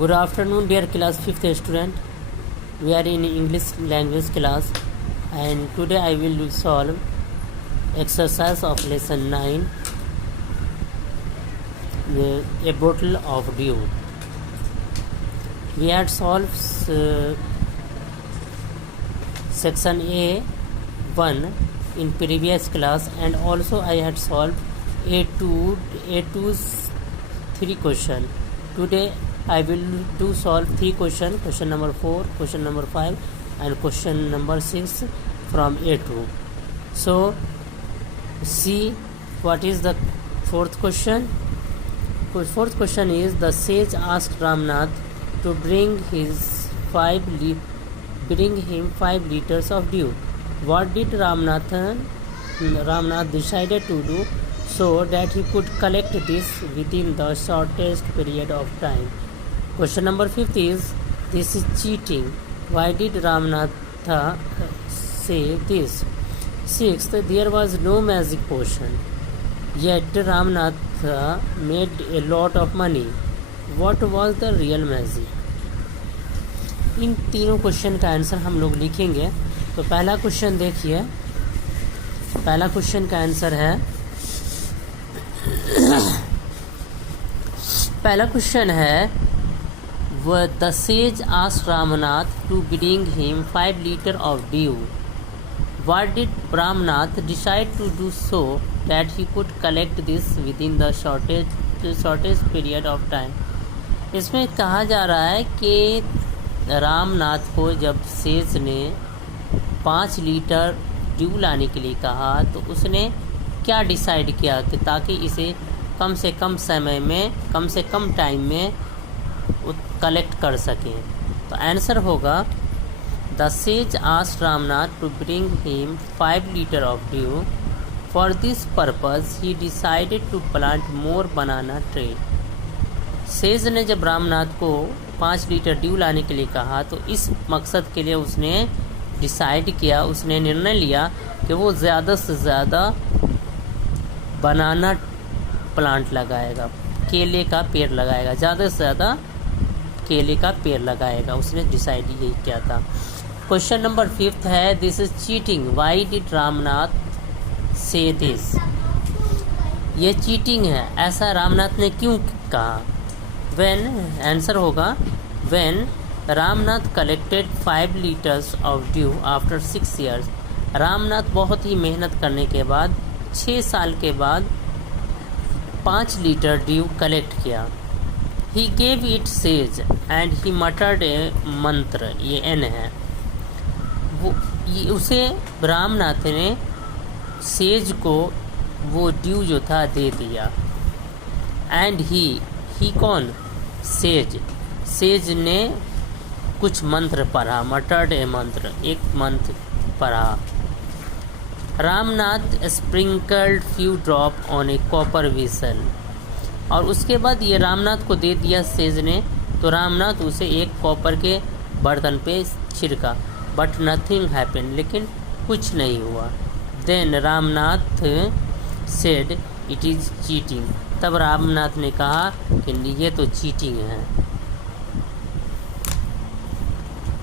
Good afternoon, dear class 5th student. We are in English language class, and today I will solve exercise of lesson 9, a bottle of dew. We had solved section A1 in previous class, and also I had solved A2's 3 question. Today I will solve 3 question number 4, question number 5 and question number 6 from A2. So see what is the fourth question. Fourth question is, the sage asked Ramnath to bring him 5 liters of dew. What did Ramnath decided to do so that he could collect this within the shortest period of time? Question number 5 is, this is cheating. Why did Ramnath say this? 6th, there was no magic potion, yet Ramnath made a lot of money. What was the real magic? इन तीनों question का answer हम लोग लिखेंगे. तो पहला question देखिए. पहला question का आंसर है, पहला क्वेश्चन है, the sage asked Ramnath to bring him 5 liters of dew. What did Ramnath decide to do so that he could collect this within the shortest period of time? इसमें कहा जा रहा है कि रामनाथ को जब सेज ने 5 लीटर ड्यू लाने के लिए कहा तो उसने क्या डिसाइड किया कि ताकि इसे कम से कम समय में, कम से कम टाइम में कलेक्ट कर सकें. तो आंसर होगा, the sage asked Ramnath to bring him 5 liters of dew. For this purpose he decided to plant more banana tree. Sage ने जब रामनाथ को 5 लीटर ड्यू लाने के लिए कहा तो इस मकसद के लिए उसने डिसाइड किया, उसने निर्णय लिया कि वो ज़्यादा से ज़्यादा बनाना प्लांट लगाएगा, केले का पेड़ लगाएगा, ज़्यादा से ज़्यादा केले का पेड़ लगाएगा. उसने डिसाइड यही किया था. क्वेश्चन नंबर 5 है, this is cheating. Why did Ramnath से दिस? ये चीटिंग है, ऐसा रामनाथ ने क्यों कहा? व्हेन, आंसर होगा, when Ramnath collected 5 liters of due after 6 years. Ramnath बहुत ही मेहनत करने के बाद 6 साल के बाद 5 लीटर ड्यू कलेक्ट किया. He gave it sage and he muttered a mantra. ये एन है. उसे रामनाथ ने सेज को वो ड्यू जो था दे दिया. एंड ही कौन? सेज ने कुछ मंत्र पढ़ा, मटर्ड ए मंत्र, एक मंत्र पढ़ा. Ramnath sprinkled few drop on A copper vessel. और उसके बाद ये रामनाथ को दे दिया सेज ने, तो रामनाथ उसे एक कॉपर के बर्तन पे छिड़का. बट नथिंग हैपन, लेकिन कुछ नहीं हुआ. Then Ramnath said it is cheating. तब रामनाथ ने कहा कि ये तो चीटिंग है.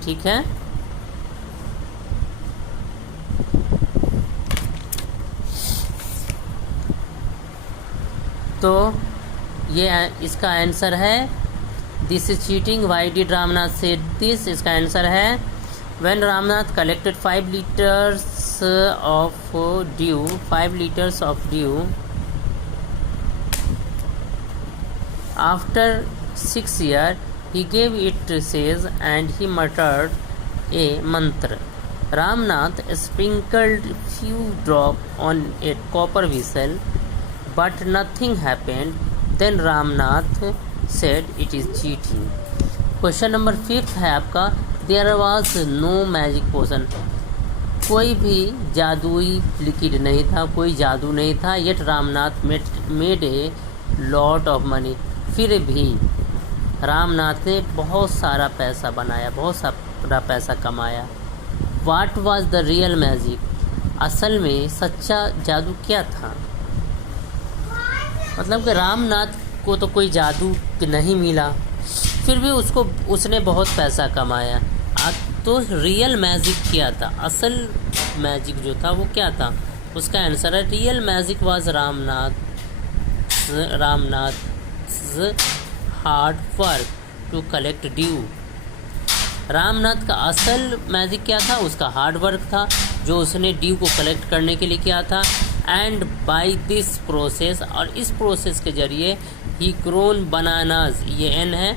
ठीक है. तो ये इसका आंसर है, this is cheating. Why did Ramnath से दिस? इसका आंसर है, when Ramnath collected 5 liters of due, 5 liters of due after 6 years, he gave it says and he muttered a mantra. Ramnath sprinkled few drops on a copper vessel, but nothing happened. Then Ramnath said it is cheating. Question number 5 है आपका, there was no magic potion. कोई भी जादुई liquid नहीं था, कोई जादू नहीं था. yet Ramnath made a lot of money. फिर भी रामनाथ ने बहुत सारा पैसा बनाया, बहुत सारा पैसा कमाया. What was the real magic? असल में सच्चा जादू क्या था? मतलब कि रामनाथ को तो कोई जादू नहीं मिला, फिर भी उसने बहुत पैसा कमाया। तो रियल मैजिक क्या था, असल मैजिक जो था वो क्या था? उसका आंसर है real magic was Ramnath hard work to collect due. Ramnath का असल मैजिक क्या था? उसका हार्ड वर्क था जो उसने ड्यू को कलेक्ट करने के लिए किया था। एंड बाय दिस प्रोसेस, और इस प्रोसेस के जरिए ही ग्रोन बनानाज, ये एन है,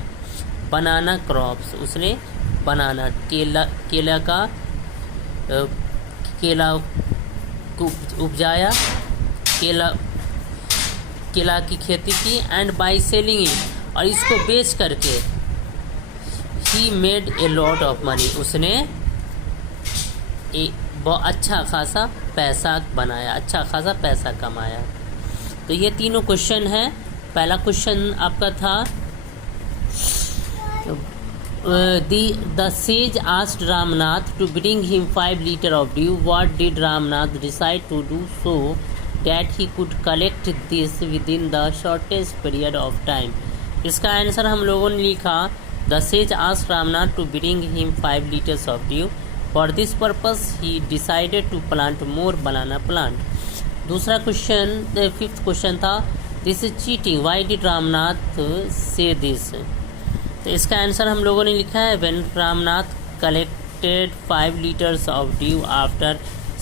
बनाना क्रॉप्स, उसने बनाना केला को उपजाया, केला की खेती की। एंड बाय सेलिंग इट, और इसको बेच करके he made a lot of money, उसने बहुत अच्छा खासा पैसा बनाया, अच्छा खासा पैसा कमाया। तो ये तीनों क्वेश्चन हैं। पहला क्वेश्चन आपका था the sage asked Ramnath to bring him 5 liters of dew. What did Ramnath decide to do so that he could collect this within the shortest period of time? इसका आंसर हम लोगों ने लिखा the sage asked Ramnath to bring him 5 liters of dew. For this purpose he decided to plant more banana plant. दूसरा question, fifth question था this is cheating. Why did Ramnath say this? तो इसका answer हम लोगों ने लिखा है when Ramnath collected 5 liters of dew after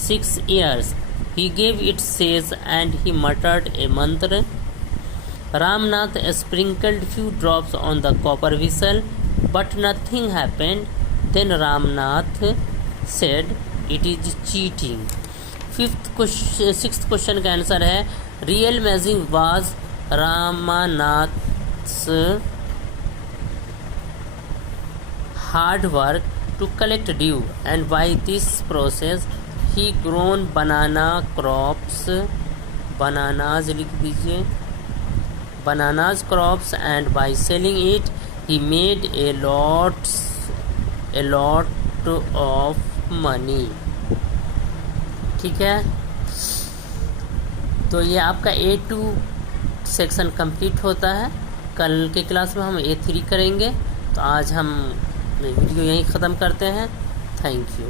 6 years, he gave it sage and he muttered a mantra. Ramnath sprinkled few drops on the copper vessel, but nothing happened. Then Ramnath said, "It is cheating." Sixth question का answer है real magic was Ramnath's hard work to collect dew, and by this process he grown banana crops, bananas लिख दीजिए, bananas crops, and by selling it he made a lot of money. ठीक है, तो ये आपका A2 section complete होता है। कल के क्लास में हम A3 करेंगे। तो आज हम वीडियो यहीं ख़त्म करते हैं। Thank you.